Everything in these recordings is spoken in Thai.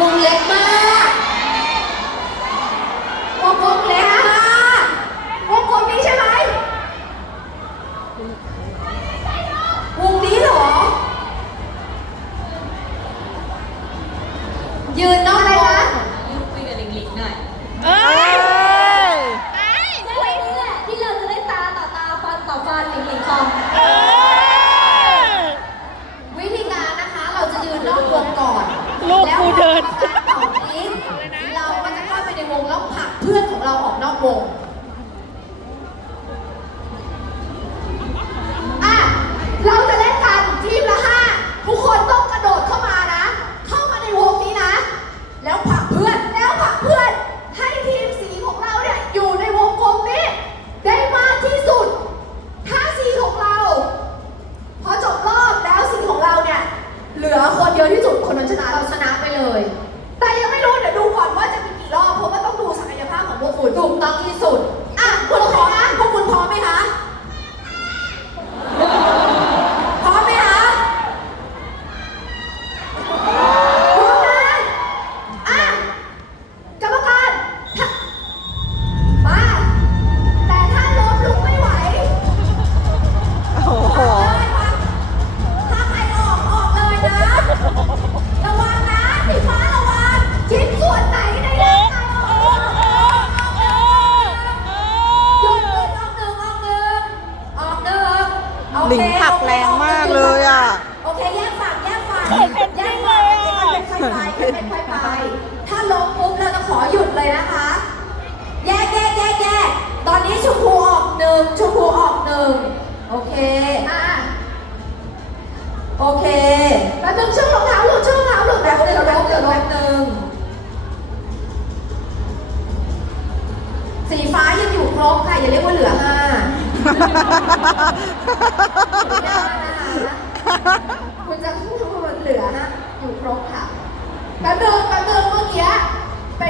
วงเล็กมากวงวงเล็กมากวงกลมนี้ใช่ไหมวงนี้เหรอ ยืนนอก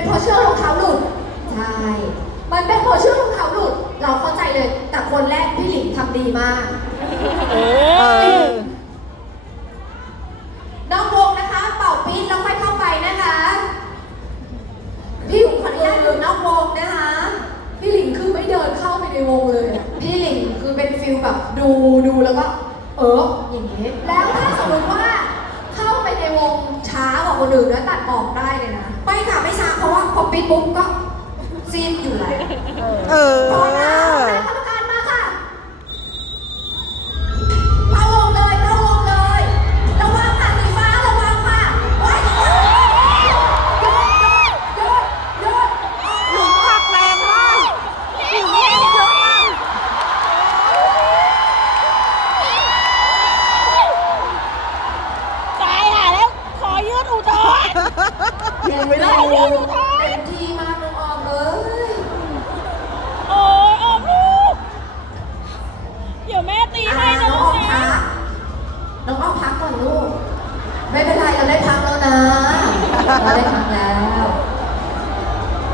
็นเพราะเชือกรองเท้าหลุด ใช่ มันเป็นเพราะเชือกรองเท้าหลุด เราเข้าใจเลย แต่คนแรกพี่หลิงทำดีมาก เออ น้องวงนะคะ เป่าปี๊ดแล้วค่อยเข้าไปนะคะ พี่หลิงขออนุญาตอยู่นอกวงนะคะ พี่หลิงคือไม่เดินเข้าไปในวงเลยพี่หลิงคือเป็นฟิลแบบดูดูแล้วก็ เอออย่างนี้ แล้วถ้าสมมติว่าเข้าไปในวง ช้ากว่าคนอื่นแล้วตัดออกได้เลยนะ ไม่ค่ะไม่ช้าเพราะว่าพอปิดปุ๊บก็ซีมอยู่แล้วเออ เพราะว่น้กา ไม่เป็นไรเราได้พักแล้วนะเราได้พักแล้ว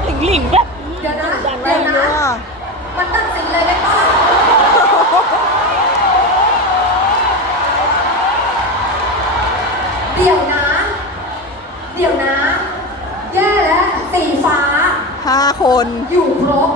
หลิงหลิงแบบเดี๋ยวนะเดี๋ยวนะมันตัดสินเลยได้ป่ะเดี๋ยวนะ เดี๋ยวนะ แย่แล้วสีฟ้าห้าคนอยู่ครบ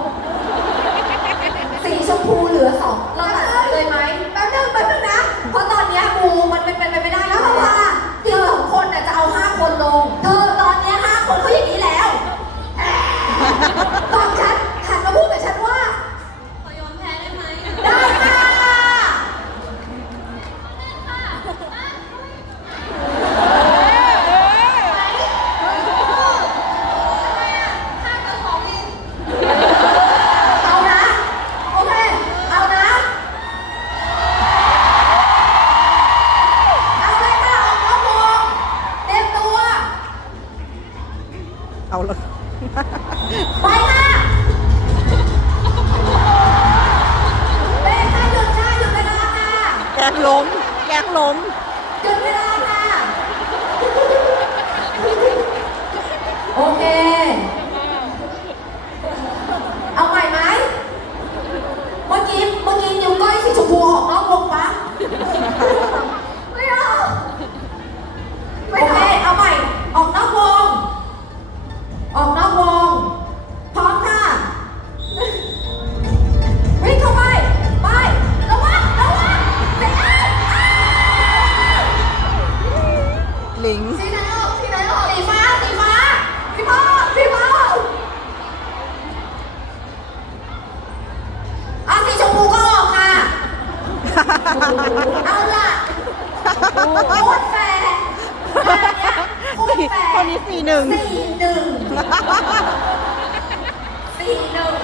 ไปค่ะเบรกค่หยุดค่หยุดเวลาค่ะแกงล้มแกงล้มหยุดเวลาค่ะ โอเค เอาล่ะโคตรแฟร์งคตรแฟร์คนนี้สี่หนึ่งสี่หนึ่งสี่หนึ่ง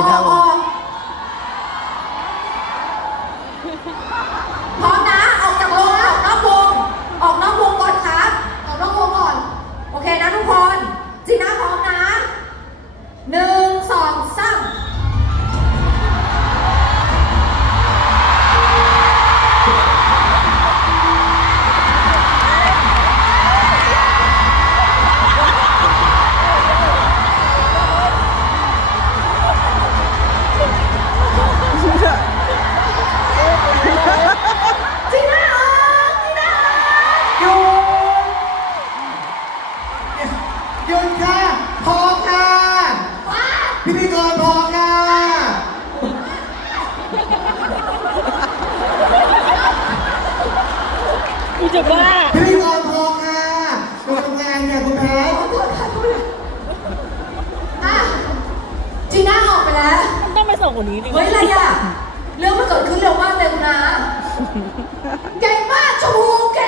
oh, oh, พี่พี่องนพองค่ะคุณแพนเนี่ยคุณแพ้ขอโทษค่ะจีน่าออกไปแล้ว มันต้องไปส่งคนนี้ดิเฮ้ยอะไรอะ เรื่องมันเกิดขึ้นเร็วมากเลยคุณนะ เก่งมากชมพูเก่ง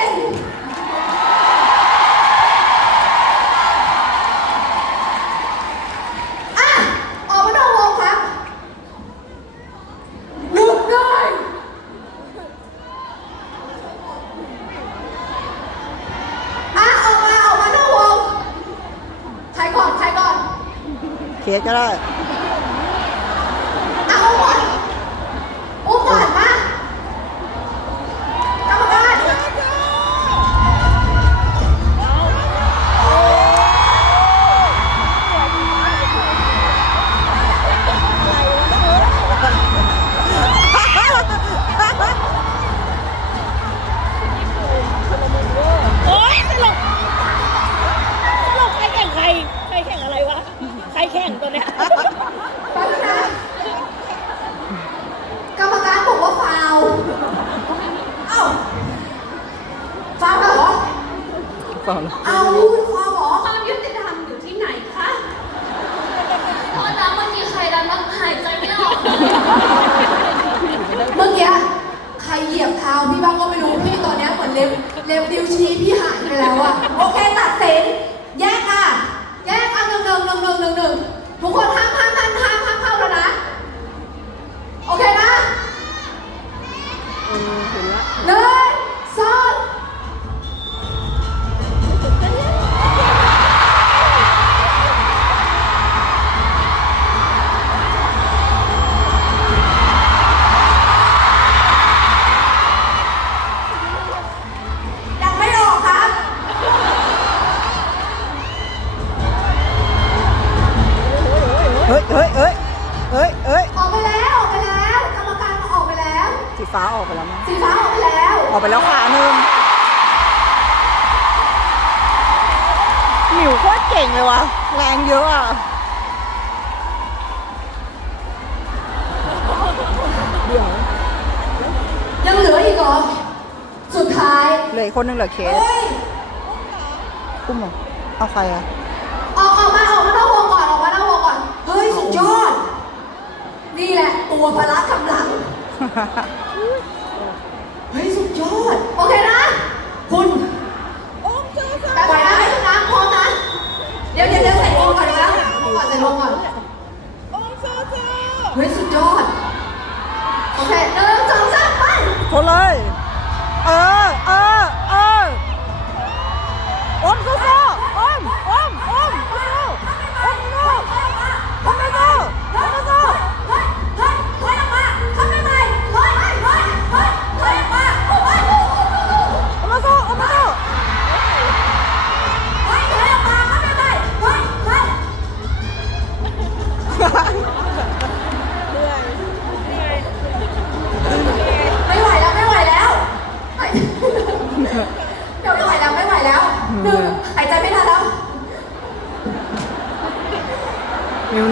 เสียจะได้ ว่า หมิวโคตรเก่งเลยว่ะแรงเยอะอะเดี๋ยวยังเหลืออีกเหรอ สุดท้ายเหลืออกคนหนึงเหลือเคสเฮ้ย กุ้มเหรอเอาใครอะออกออกมาออกมานอกวงก่อนออกมานอกวงก่อน เฮ้ย สุดยอด นี่แหละตัวพละกำลัง เฮ้ย สุดยอด โอเคนะ คุณแต่ไหวนะไม่ต้องน้ำพร้อมนะ เดี๋ยวเดี๋ยวเดี๋ยวใส่ลงก่อนนะลงก่อนใส่ลงก่อนเฮ้ยสุดยอด โอเคหนึ่งสองสามไปโทรเลย เออ เออเออ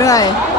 มิ